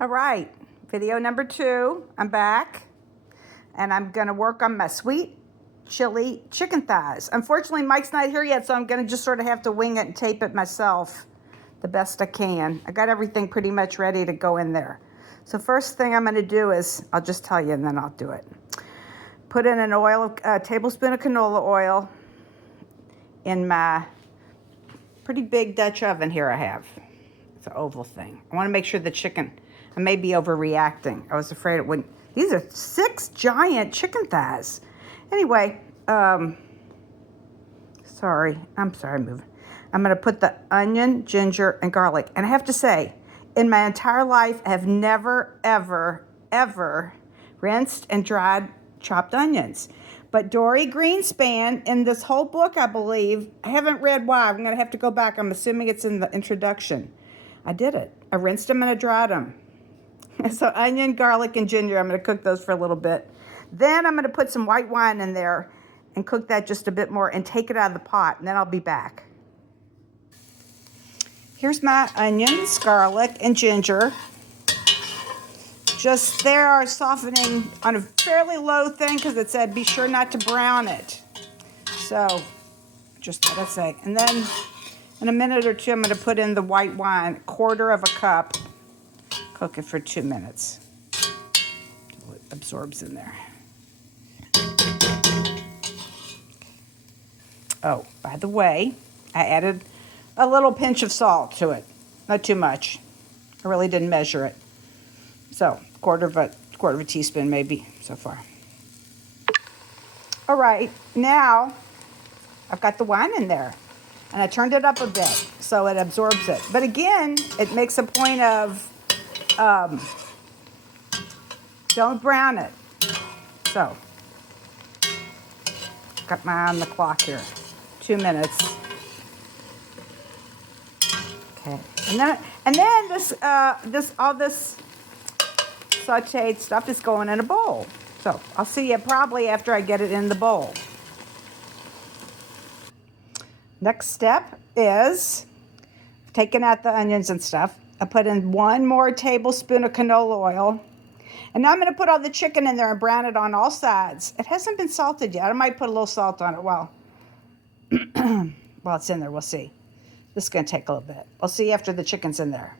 All right, video number 2. I'm back, and I'm gonna work on my sweet chili chicken thighs. Unfortunately, Mike's not here yet, so I'm gonna just sort of have to wing it and tape it myself the best I can. I got everything pretty much ready to go in there. So first thing I'm gonna do is, I'll just tell you and then I'll do it. Put in a tablespoon of canola oil in my pretty big Dutch oven here I have. It's an oval thing. I wanna make sure the chicken, I may be overreacting. I was afraid it wouldn't. These are 6 giant chicken thighs. Anyway, I'm sorry, moving. I'm gonna put the onion, ginger, and garlic. And I have to say, in my entire life, I have never, ever, ever rinsed and dried chopped onions. But Dory Greenspan, in this whole book, I believe, I haven't read why. I'm gonna have to go back. I'm assuming it's in the introduction. I did it. I rinsed them and I dried them. So onion, garlic, and ginger, I'm going to cook those for a little bit. Then I'm going to put some white wine in there and cook that just a bit more and take it out of the pot, and then I'll be back. Here's my onions, garlic, and ginger. Just they are softening on a fairly low thing because it said be sure not to brown it. So just what I say. And then in a minute or two, I'm going to put in the white wine, 1/4 of a cup. Cook it for 2 minutes until it absorbs in there. Oh, by the way, I added a little pinch of salt to it. Not too much. I really didn't measure it. So, quarter of a teaspoon maybe so far. All right, now I've got the wine in there. And I turned it up a bit so it absorbs it. But again, it makes a point of don't brown it. So, got my eye on the clock here. 2 minutes. Okay, and then all this sautéed stuff is going in a bowl. So I'll see you probably after I get it in the bowl. Next step is taking out the onions and stuff. I put in 1 more tablespoon of canola oil. And now I'm going to put all the chicken in there and brown it on all sides. It hasn't been salted yet. I might put a little salt on it while it's in there. We'll see. This is going to take a little bit. We'll see after the chicken's in there.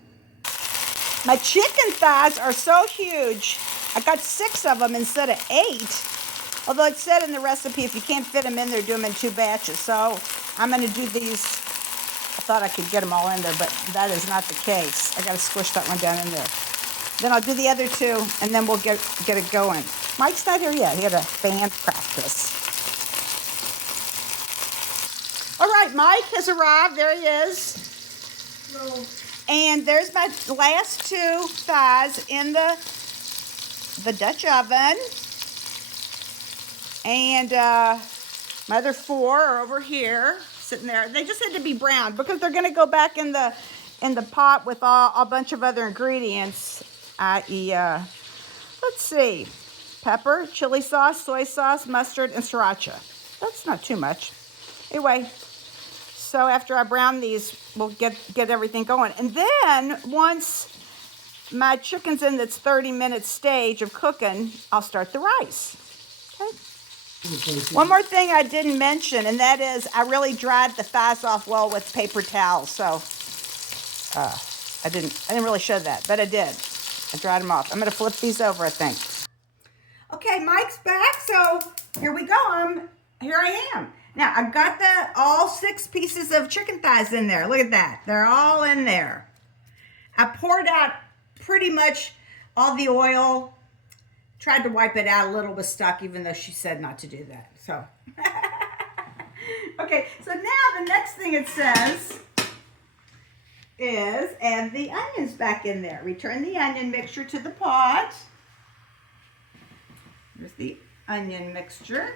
My chicken thighs are so huge. I got 6 of them instead of 8. Although it said in the recipe, if you can't fit them in there, do them in 2 batches. So I'm going to do these. I thought I could get them all in there, but that is not the case. I got to squish that one down in there. Then I'll do the other 2, and then we'll get it going. Mike's not here yet. He had a band practice. All right, Mike has arrived. There he is. Hello. And there's my last 2 thighs in the Dutch oven. And my other 4 are over here, sitting there. They just had to be browned because they're going to go back in the pot with a bunch of other ingredients, i.e., let's see, pepper, chili sauce, soy sauce, mustard, and sriracha. That's not too much. Anyway, so after I brown these, we'll get everything going. And then once my chicken's in its 30-minute stage of cooking, I'll start the rice. Okay. One more thing I didn't mention, and that is I really dried the thighs off well with paper towels. So I didn't really show that, but I did. I dried them off. I'm going to flip these over, I think. Okay, Mike's back, so here we go. Here I am. Now, I've got all 6 pieces of chicken thighs in there. Look at that. They're all in there. I poured out pretty much all the oil. Tried to wipe it out. A little was stuck, even though she said not to do that. So, okay. So now the next thing it says is add the onions back in there. Return the onion mixture to the pot. Here's the onion mixture.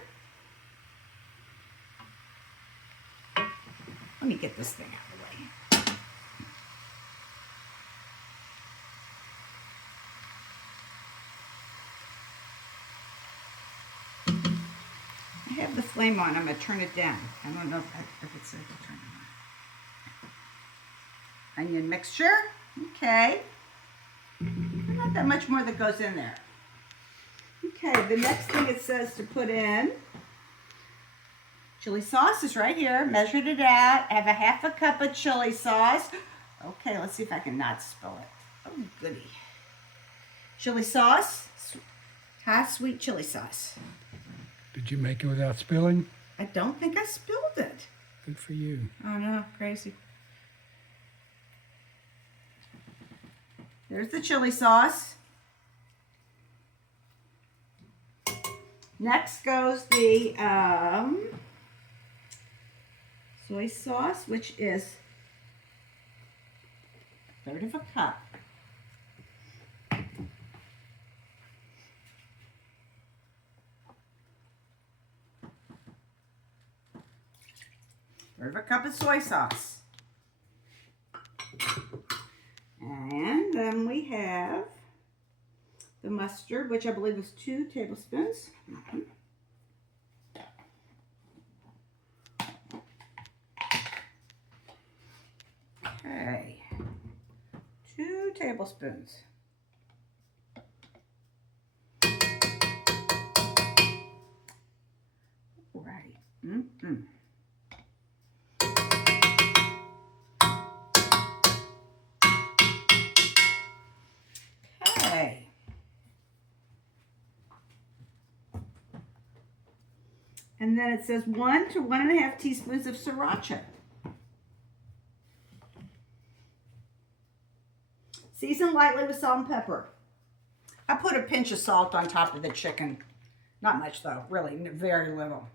Let me get this thing out of the way. I have the flame on. I'm going to turn it down. I don't know if it says to turn it on. Onion mixture. Okay. that much more that goes in there. Okay, the next thing it says to put in, chili sauce is right here. Measured it out. I have a half a cup of chili sauce. Okay, let's see if I can not spill it. Oh, goody. Chili sauce. Hot, sweet chili sauce. Did you make it without spilling? I don't think I spilled it. Good for you. Oh, no, crazy. There's the chili sauce. Next goes the soy sauce, which is a third of a cup. Third of a cup of soy sauce. And then we have the mustard, which I believe is 2 tablespoons. Okay, 2 tablespoons. Right. Okay. And then it says 1 to 1.5 teaspoons of sriracha. Season lightly with salt and pepper. I put a pinch of salt on top of the chicken. Not much though, really, very little.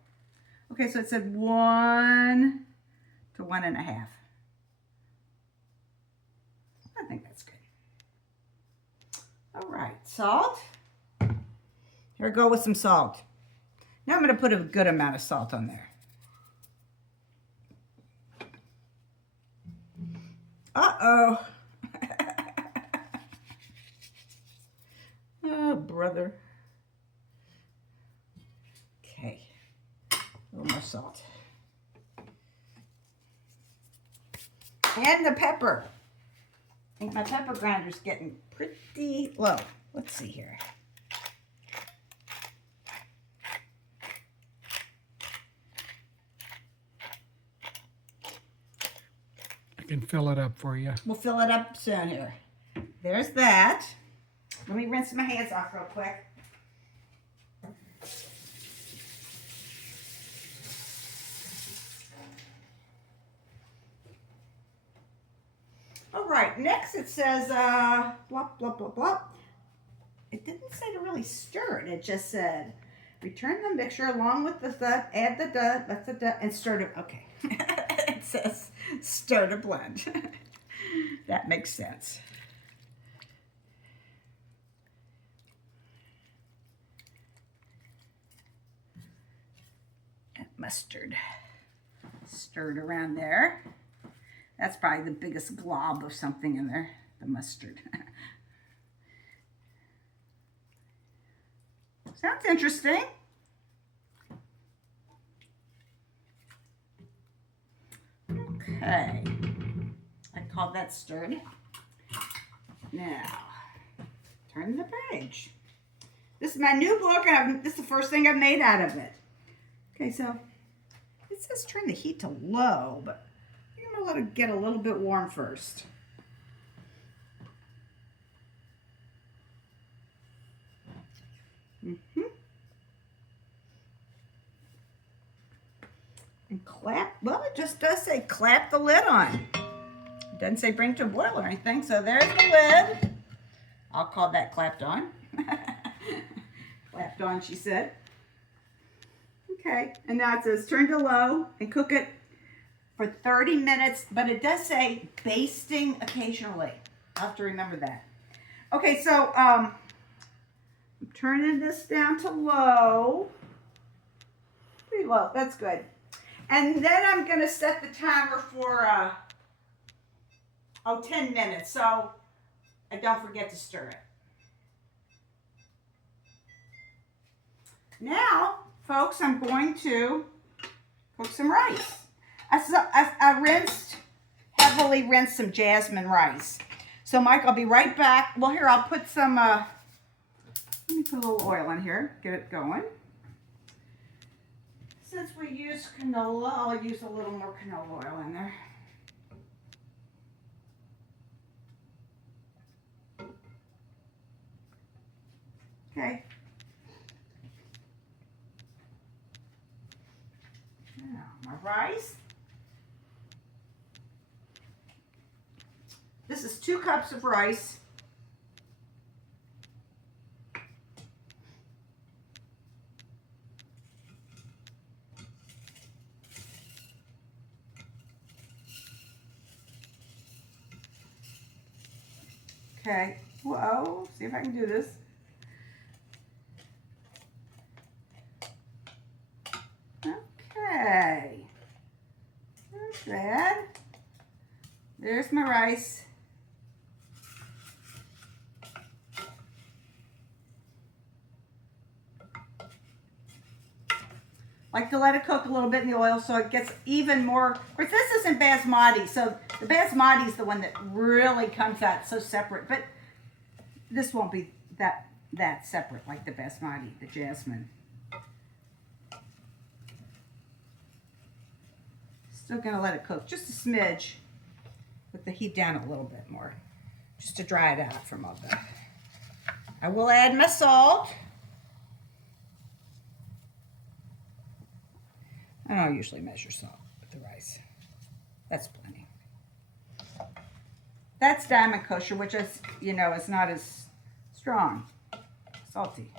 Okay, so it said 1 to 1.5. I think that's good. All right, salt. Here we go with some salt. Now I'm going to put a good amount of salt on there. Uh-oh. Oh, brother. Okay. A little more salt. And the pepper. I think my pepper grinder's getting pretty low. Let's see here. I can fill it up for you. We'll fill it up soon here. There's that. Let me rinse my hands off real quick. All right, next it says, blah, blah, blah, blah. It didn't say to really stir it. It just said, return the mixture along with the add the duh, and stir to, okay. It says, stir to blend. That makes sense. Mustard stirred around there. That's probably the biggest glob of something in there, the mustard. Sounds interesting. Okay, I call that stirred. Now, turn the page. This is my new book, and this is the first thing I've made out of it. Okay, so it says turn the heat to low, but I'm going to let it get a little bit warm first. And clap, well, it just does say clap the lid on. It doesn't say bring to a boil or anything, so there's the lid. I'll call that clapped on. Clapped on, she said. Okay, and now it says turn to low and cook it for 30 minutes, but it does say basting occasionally. I'll have to remember that. Okay, so I'm turning this down to low. Pretty low, that's good. And then I'm gonna set the timer for 10 minutes, so I don't forget to stir it. Now, folks, I'm going to cook some rice. I heavily rinsed some jasmine rice. So Mike, I'll be right back. Well, here, I'll put some, let me put a little oil in here, get it going. Since we use canola, I'll use a little more canola oil in there. Okay. Now, my rice. This is 2 cups of rice. Okay, whoa, see if I can do this. Okay, not bad. There's my rice. Like to let it cook a little bit in the oil so it gets even more. Of course, this isn't basmati, so the basmati is the one that really comes out so separate. But this won't be that separate like the basmati, the jasmine. Still gonna let it cook just a smidge with the heat down a little bit more, just to dry it out from all that. I will add my salt. I don't usually measure salt with the rice. That's plenty. That's diamond kosher, which is, you know, is not as strong, salty.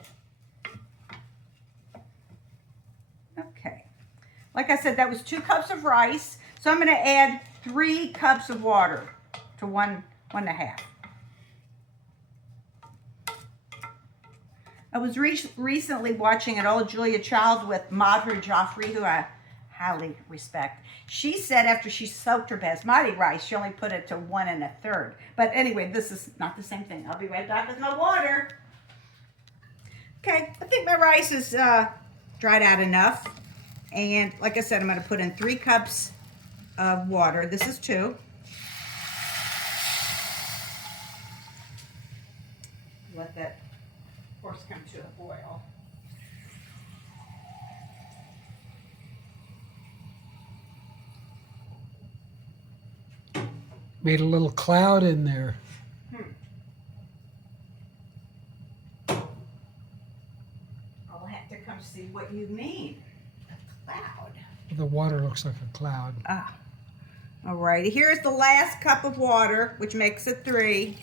Okay. Like I said, that was 2 cups of rice. So I'm going to add 3 cups of water to 1.5. I was recently watching an old Julia Child with Madhur Jaffrey, who I highly respect. She said after she soaked her basmati rice, she only put it to 1 1/3. But anyway, this is not the same thing. I'll be right back with my water. Okay, I think my rice is dried out enough. And like I said, I'm going to put in 3 cups of water. This is 2. Let that, of course, come to a boil. Made a little cloud in there. I'll have to come see what you mean. A cloud. The water looks like a cloud. Ah. Alrighty, here's the last cup of water, which makes it 3.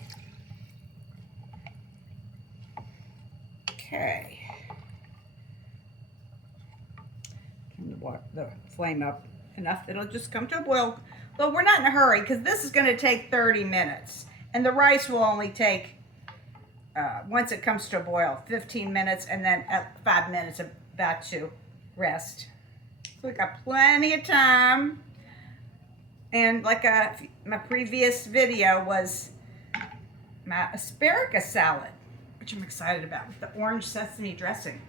Okay. Turn the flame up enough that it'll just come to a boil. But we're not in a hurry because this is going to take 30 minutes. And the rice will only take, once it comes to a boil, 15 minutes, and then at 5 minutes about to rest. So we got plenty of time. And like my previous video was my asparagus salad, which I'm excited about, with the orange-sesame dressing.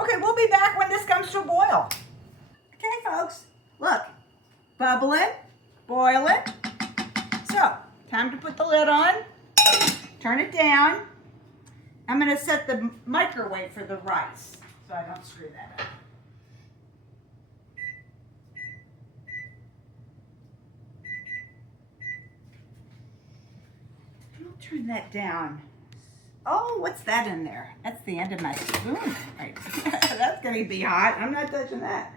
Okay, we'll be back when this comes to a boil. Okay, folks, look, bubbling, boiling. So, time to put the lid on, turn it down. I'm going to set the microwave for the rice so I don't screw that up. I'll turn that down. Oh, what's that in there? That's the end of my spoon. Right. That's going to be hot. I'm not touching that.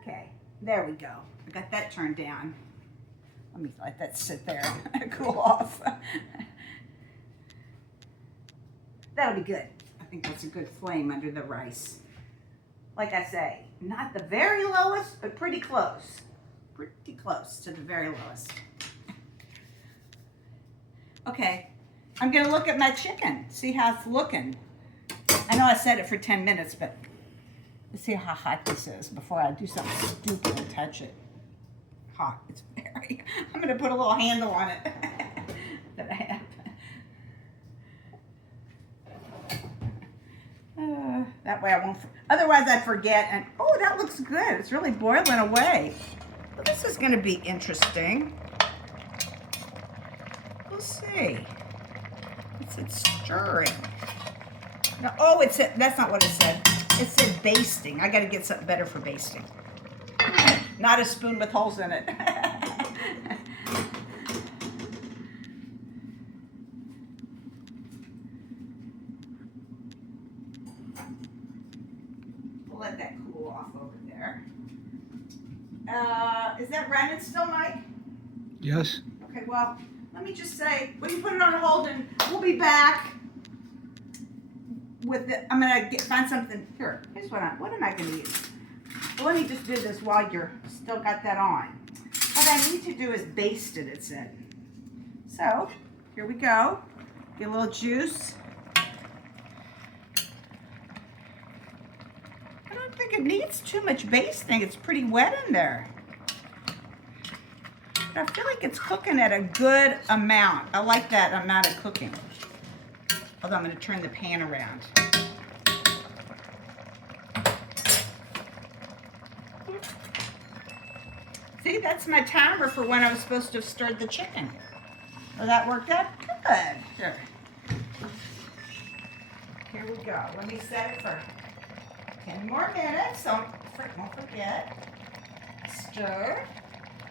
Okay, there we go. I got that turned down. Let me let that sit there and cool off. That'll be good. I think that's a good flame under the rice. Like I say, not the very lowest, but pretty close. Pretty close to the very lowest. Okay, I'm gonna look at my chicken, see how it's looking. I know I set it for 10 minutes, but let's see how hot this is before I do something stupid and touch it. Hot, it's very, I'm gonna put a little handle on it that I have. That way I won't, otherwise I'd forget. And oh, that looks good. It's really boiling away. Well, this is going to be interesting. We'll see. It said stirring. No, oh, it said, that's not what it said. It said basting. I got to get something better for basting. Not a spoon with holes in it. We'll let that cool off over there. Is that running still, Mike? Yes. Okay, well, let me just say, we can put it on hold and we'll be back with the, I'm gonna find something, here, here's what am I gonna use? Well, let me just do this while you're still got that on. What I need to do is baste it, it said. So, here we go. Get a little juice. I don't think it needs too much basting. It's pretty wet in there. But I feel like it's cooking at a good amount. I like that amount of cooking. Although I'm going to turn the pan around. See, that's my timer for when I was supposed to have stirred the chicken. Well, that worked out good. Here we go. Let me set it for 10 more minutes. So won't forget. Stir.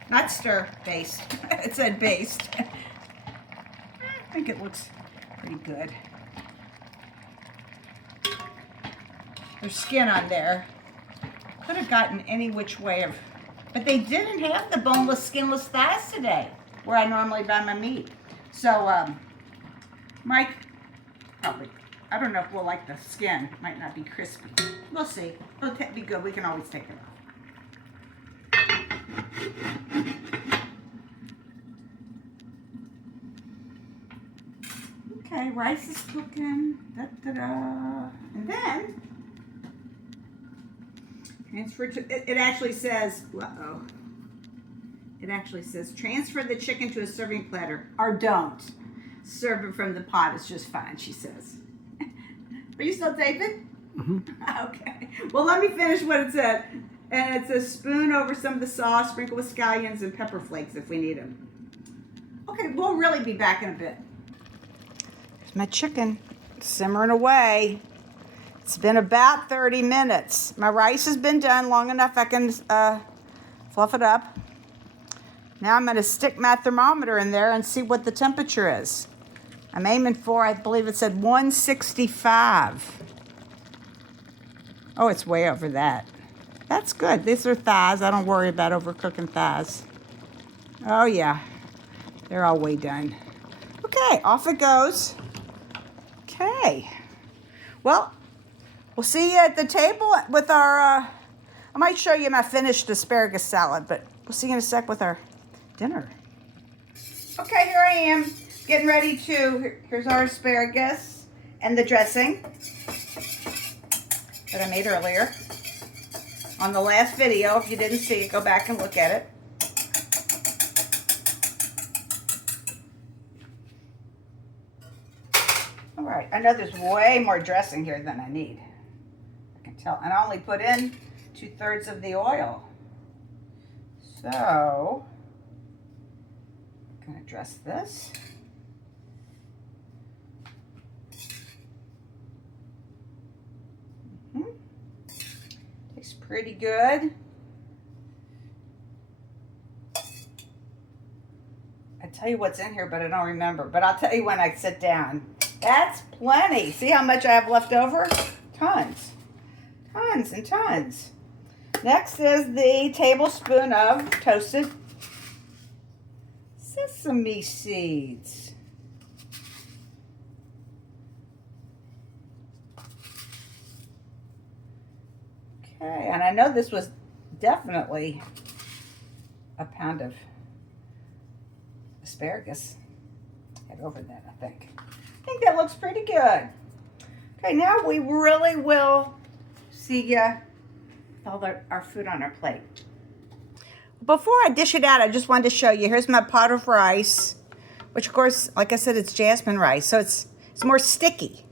Not stir, baste. It said baste. I think it looks pretty good. There's skin on there. Could have gotten any which way of, but they didn't have the boneless, skinless thighs today, where I normally buy my meat. So, Mike, probably, I don't know if we'll like the skin. Might not be crispy. We'll see. It'll be good. We can always take it off. Okay, rice is cooking. Da-da-da. And then, transfer to, it actually says, uh-oh. It actually says, transfer the chicken to a serving platter, or don't. Serve it from the pot is just fine, she says. Are you still taping? Mm-hmm. Okay. Well, let me finish what it said. And it says, spoon over some of the sauce, sprinkle with scallions and pepper flakes if we need them. Okay, we'll really be back in a bit. There's my chicken simmering away. It's been about 30 minutes. My rice has been done long enough I can fluff it up. Now I'm going to stick my thermometer in there and see what the temperature is. I'm aiming for, I believe it said 165. Oh, it's way over that. That's good. These are thighs. I don't worry about overcooking thighs. Oh, yeah. They're all way done. Okay, off it goes. Okay. Well, we'll see you at the table with our, I might show you my finished asparagus salad, but we'll see you in a sec with our dinner. Okay, here I am getting ready to, here's our asparagus and the dressing that I made earlier. On the last video, if you didn't see it, go back and look at it. All right, I know there's way more dressing here than I need. I can tell, and I only put in 2/3 of the oil. So, I'm gonna dress this. Tastes pretty good. I tell you what's in here, but I don't remember. But I'll tell you when I sit down. That's plenty. See how much I have left over? Tons. Tons and tons. Next is the tablespoon of toasted sesame seeds. Okay, and I know this was definitely a pound of asparagus. Head over that, I think. I think that looks pretty good. Okay, now we really will see ya with all our food on our plate. Before I dish it out, I just wanted to show you. Here's my pot of rice, which of course, like I said, it's jasmine rice, so it's more sticky.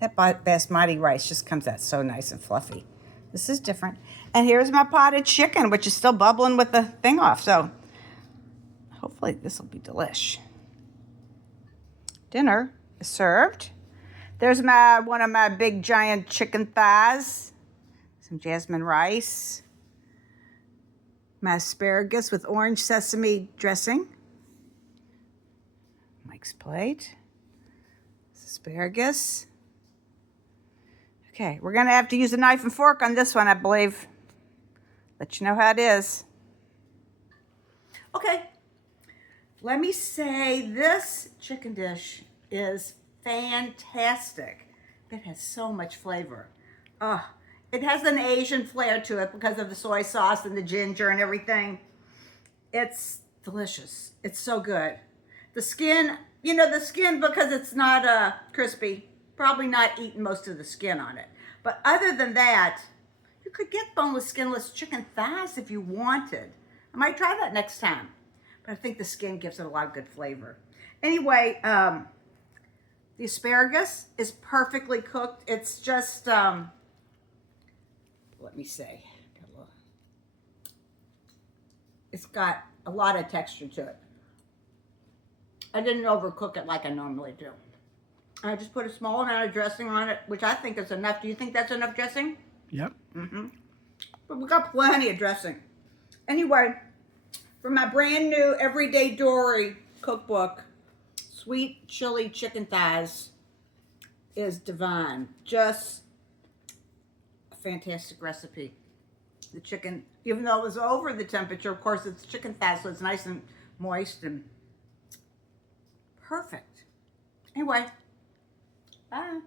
That basmati rice just comes out so nice and fluffy. This is different. And here's my potted chicken, which is still bubbling with the thing off. So hopefully this will be delish. Dinner is served. There's one of my big giant chicken thighs. Some jasmine rice. My asparagus with orange sesame dressing. Mike's plate. Asparagus. Okay, we're going to have to use a knife and fork on this one, I believe. Let you know how it is. Okay, let me say this chicken dish is fantastic. It has so much flavor. It has an Asian flair to it because of the soy sauce and the ginger and everything. It's delicious. It's so good. The skin, the skin, because it's not crispy, probably not eating most of the skin on it. But other than that, you could get boneless, skinless chicken thighs if you wanted. I might try that next time. But I think the skin gives it a lot of good flavor. Anyway, the asparagus is perfectly cooked. It's just, let me see. It's got a lot of texture to it. I didn't overcook it like I normally do. I just put a small amount of dressing on it, which I think is enough. Do you think that's enough dressing? Yep. Mm-hmm. But we got plenty of dressing. Anyway, for my brand new Everyday Dory cookbook, sweet chili chicken thighs is divine. Just a fantastic recipe. The chicken, even though it was over the temperature, of course it's chicken thighs, so it's nice and moist and perfect. Anyway, bye.